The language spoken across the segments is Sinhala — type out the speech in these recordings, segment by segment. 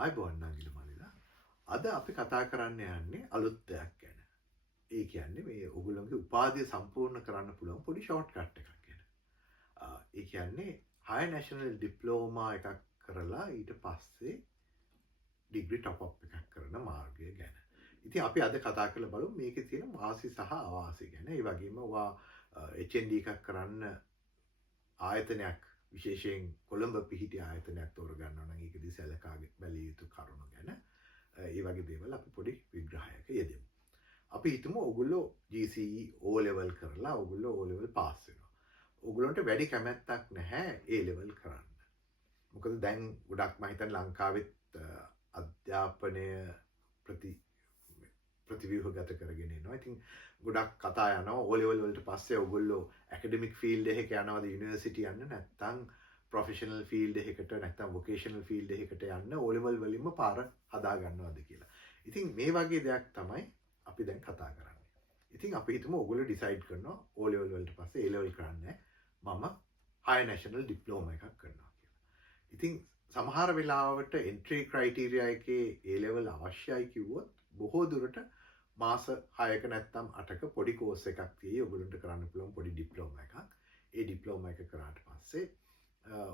ආයුබෝවන් නංගිල මල්ලිලා. අද අපි කතා කරන්න යන්නේ අලුත් දෙයක් ගැන. ඒ කියන්නේ මේ ඔයගොල්ලෝගේ උපාධිය සම්පූර්ණ කරන්න පුළුවන් පොඩි ෂෝට් කට් එකක් ගැන. ඒ කියන්නේ හයි නැෂනල් ඩිප්ලෝමා එකක් කරලා ඊට පස්සේ ඩිග්‍රී ටොප් අප් එකක් කරන මාර්ගය ගැන. ඉතින් අපි අද කතා කරලා බලමු මේකේ තියෙන වාසි සහ අවාසි ගැන. ඒ වගේම ඔයා HND එකක් කරන්න ආයතනයක් විශේෂයෙන් කොළඹ පිහිටි ආයතනයක් තෝරගන්නවා නම් ඒකදී සැලකා බැලිය යුතු කරුණු ගැන ඒ වගේ දේවල් අපි පොඩි විග්‍රහයක යෙදෙමු. අපි හිතමු ඔයගොල්ලෝ GCE O level කරලා ඔයගොල්ලෝ O level පාස් වෙනවා. ඔයගොල්ලන්ට වැඩි කැමැත්තක් නැහැ A level කරන්න. මොකද දැන් ගොඩක් මම හිතන්නේ ලංකාවෙත් අධ්‍යාපනය ප්‍රතිව්‍යුහගත කරගෙන එනවා. ඉතින් ගොඩක් කතා යනවා O level වලට පස්සේ ඔයගොල්ලෝ ඇකඩමික් ෆීල්ඩ් එකක යනවාද යුනිවර්සිටි යන්න නැත්නම් ප්‍රොෆෙෂනල් ෆීල්ඩ් එකකට නැත්නම් වොකේෂනල් ෆීල්ඩ් එකකට යන්න O level වලින්ම පාර හදා ගන්නවද කියලා. ඉතින් මේ වගේ දෙයක් තමයි අපි දැන් කතා කරන්නේ. ඉතින් අපි හිතමු ඔයගොල්ලෝ ඩිසයිඩ් කරනවා O level වලට පස්සේ A level කරන්නේ මම high national diploma එකක් කරනවා කියලා. ඉතින් සමහර වෙලාවට entry criteria එකේ A level අවශ්‍යයි කිව්වොත් බොහෝ දුරට මාස 6ක නැත්නම් 8ක පොඩි කෝස් එකක් තියෙයි ඔයගොල්ලන්ට කරන්න පුළුවන් පොඩි ඩිප්ලෝමා එකක්. ඒ ඩිප්ලෝමා එක කරාට පස්සේ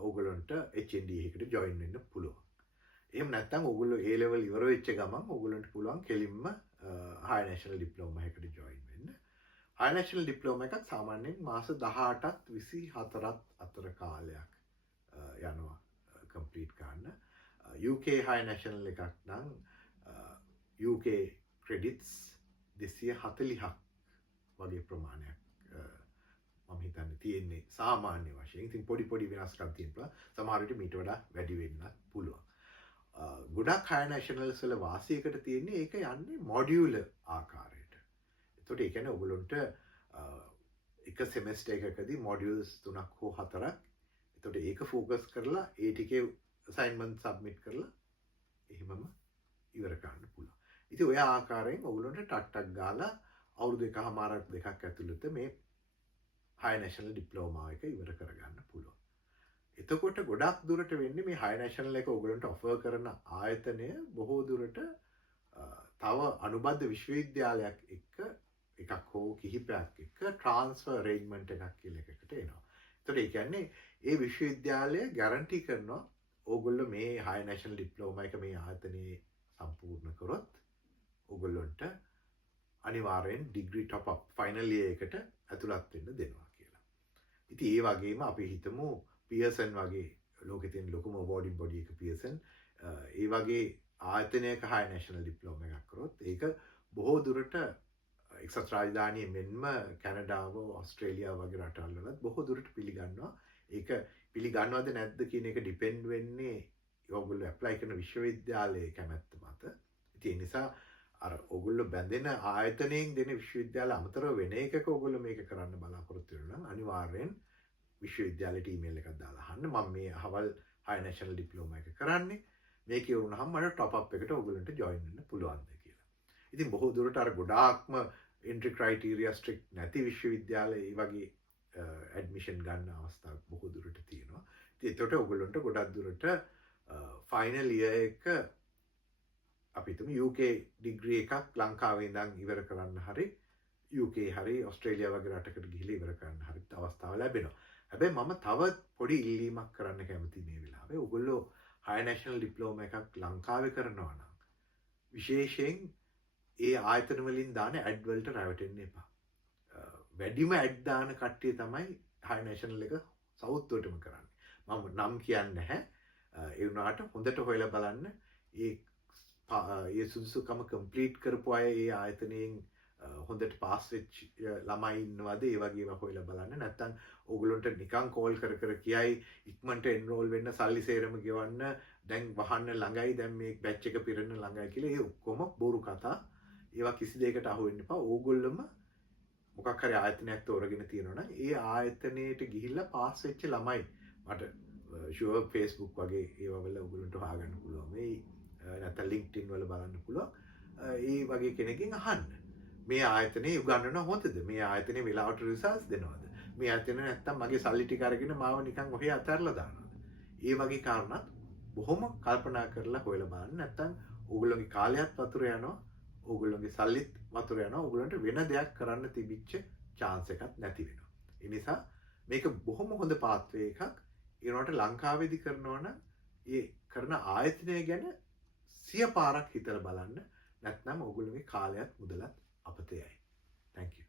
ඔයගොල්ලන්ට HND එකකට ජොයින් වෙන්න පුළුවන්. එහෙම නැත්නම් ඔයගොල්ලෝ A level ඉවර වෙච්ච ගමන් ඔයගොල්ලන්ට පුළුවන් කෙලින්ම high national diploma එකකට ජොයින් වෙන්න. high national diploma එකක් සාමාන්‍යයෙන් මාස 18ත් 24ත් අතර කාලයක් යනවා complete කරන්න. UK high national එකක් නම් UK credits 240ක් වගේ ප්‍රමාණයක් මම හිතන්නේ තියෙන්නේ සාමාන්‍ය වශයෙන්. ඉතින් පොඩි වෙනස්කම් තියෙනවා. සමහර විට මීට වඩා වැඩි වෙන්නත් පුළුවන්. ගොඩක් high nationals වල වාසියකට තියෙන්නේ ඒක යන්නේ මොඩියුලර් ආකාරයට. එතකොට ඒ කියන්නේ ඔයගොල්ලන්ට එක සෙමෙස්ටර් එකකදී මොඩියුල්ස් 3ක් හෝ 4ක්. එතකොට ඒක ફોකස් කරලා ඒ ටිකේ අසයින්මන්ට් සබ්මිට් කරලා එහෙමම ඉවර කරන්න පුළුවන්. ඉතින් ඔය ආකාරයෙන් ඔයගොල්ලන්ට ටට්ටක් ගාලා අවුරුදු එකමාරක් දෙකක් ඇතුළත මේ high national diploma එක ඉවර කරගන්න පුළුවන්. එතකොට ගොඩක් දුරට වෙන්නේ මේ high national එක ඔයගොල්ලන්ට ඔෆර් කරන ආයතනය බොහෝ දුරට තව අනුබද්ධ විශ්වවිද්‍යාලයක් එක්ක එකක් හෝ කිහිපයක් එක්ක ට්‍රාන්ස්ෆර් අරේන්ජ්මන්ට් එකක් කියලා එකකට එනවා. එතකොට ඒ කියන්නේ ඒ විශ්වවිද්‍යාලය ගැරන්ටි කරනවා ඕගොල්ලෝ මේ high national diploma එක මේ ආයතනයේ සම්පූර්ණ කරොත් ඔයගොල්ලන්ට අනිවාර්යෙන් degree top up final year එකට ඇතුළත් වෙන්න දෙනවා කියලා. ඉතින් ඒ වගේම අපි හිතමු පියර්සන් වගේ ලෝකේ තියෙන ලොකුම අවෝඩින් බොඩි එක පියර්සන් ඒ වගේ ආයතනයක high national diploma එකක් කරොත් ඒක බොහෝ දුරට එක්සත් රාජධානිය මෙන්ම කැනඩාව ඕස්ට්‍රේලියාව වගේ රටවල් වලත් බොහෝ දුරට පිළිගන්නවා. ඒක පිළිගන්නවද නැද්ද කියන එක ඩිපෙන්ඩ් වෙන්නේ ඔයගොල්ලෝ ඇප්ලයි කරන විශ්වවිද්‍යාලයේ කැමැත්ත මත. ඉතින් ඒ නිසා අර ඔයගොල්ලෝ බැඳෙන ආයතනයෙන් දෙන විශ්වවිද්‍යාල අමතරව වෙන එකක ඔයගොල්ලෝ මේක කරන්න බලාපොරොත්තු වෙනවා නම් අනිවාර්යෙන් විශ්වවිද්‍යාලයට ඊමේල් එකක් දාලා අහන්න මම මේ අහවල් high national diploma එක කරන්නේ මේකේ වුණාම මට ටොප් අප් එකට ඔයගොල්ලන්ට ජොයින් වෙන්න පුළුවන්ද කියලා. ඉතින් බොහෝ දුරට අර ගොඩාක්ම entry criteria strict නැති විශ්වවිද්‍යාල ඒ වගේ ඇඩ්මිෂන් ගන්න අවස්ථා බොහෝ දුරට තියෙනවා. ඉතින් ඒකට ඔයගොල්ලන්ට ගොඩක් දුරට ෆයිනල් ඉයර් එක අපි හිතමු UK ඩිග්‍රී එකක් ලංකාවේ ඉඳන් ඉවර කරන්න හරි UK හරි ඕස්ට්‍රේලියාව වගේ රටකට ගිහිල්ලා ඉවර කරන්න හරි අවස්ථාව ලැබෙනවා. හැබැයි මම තව පොඩි ඉල්ලීමක් කරන්න කැමතියි මේ වෙලාවේ. ඔයගොල්ලෝ high national diploma එකක් ලංකාවේ කරනවා නම් විශේෂයෙන් ඒ ආයතන වලින් දාන ඇඩ් වලට රැවටෙන්න එපා. වැඩිම ඇඩ් දාන කට්ටිය තමයි high national එක සවුත්වටම කරන්නේ. මම නම් කියන්නේ නැහැ. ඒ වුණාට හොඳට හොයලා බලන්න ඒ සුදුසුකම කම්ප්ලීට් කරපු අය ඒ ආයතනයෙන් හොඳට පාස් වෙච්ච ළමයි ඉන්නවද ඒ වගේ ඒවා හොයලා බලන්න. නැත්නම් ඕගොල්ලන්ට නිකන් කෝල් කර කියයි ඉක්මනට එන්රෝල් වෙන්න සල්ලි සේරම ගෙවන්න දැන් වහන්න ළඟයි දැන් මේ බැච් එක පිරෙන්න ළඟයි කියලා ඒ ඔක්කොම බොරු කතා. ඒවා කිසි දෙයකට අහු වෙන්න එපා. ඕගොල්ලොම මොකක් හරි ආයතනයක් තෝරගෙන තියෙනවා නම් ඒ ආයතනයට ගිහිල්ලා පාස් වෙච්ච ළමයි මට ෂුවර් Facebook වගේ ඒවා වල ඔයගොල්ලන්ට හොයාගන්න පුළුවන්. මේ නැත්නම් LinkedIn වල බලන්න පුළුවන්. ඒ වගේ කෙනකින් අහන්න. මේ ආයතනයේ උගන්වන හොඳද? මේ ආයතනයේ වෙලාවට රිසර්ච් දෙනවද? මේ ආයතනය නැත්තම් මගේ සල්ලි ටික අරගෙන මාව නිකන් ඔහේ අතහැරලා දානවද? ඒ වගේ කාරණා බොහොම කල්පනා කරලා හොයලා බලන්න. නැත්තම් ඕගොල්ලෝගේ කාලයත් වතුර යනවා. ඕගොල්ලෝගේ සල්ලිත් වතුර යනවා. ඕගොල්ලන්ට වෙන දෙයක් කරන්න තිබිච්ච chance එකක් නැති වෙනවා. ඒ නිසා මේක බොහොම හොඳ පාත්වය එකක්. ඒනොට ලංකාවේදී කරනවා නම් ඒ කරන ආයතනය ගැන 100 පාරක් හිතලා බලන්න. නැත්නම් ඕගොල්ලෝගේ කාලයත් මුදලත් අපතේ යයි. Thank you.